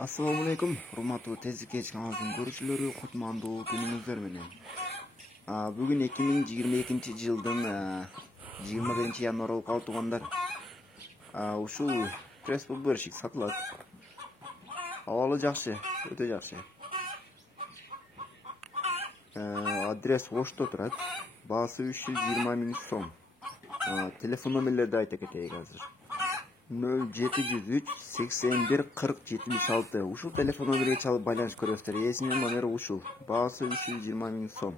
Assalamu alaikum. Урматтуу тездик кеч каналынын көрүүчүлөрү, кутмандуу күнүңүздөр менен. Бүгүн 2022 жылдын 21 январь болуп калды туугандар. Ушул пресс-пуберщик сатылат. Абалы жакшы, өтө жакшы. Адрес Ошто турат. Баасы 320 миң сом. Телефон номерлерди айта кетейик азыр. 0703 81 40 76. Ушул телефон номерге чалып байланыш көрөсүздөр. Эсинин номери ушул. Баасы 320 миң сом.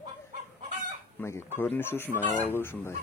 Мынакей көрүнүшү ушундай, абалы ушундай.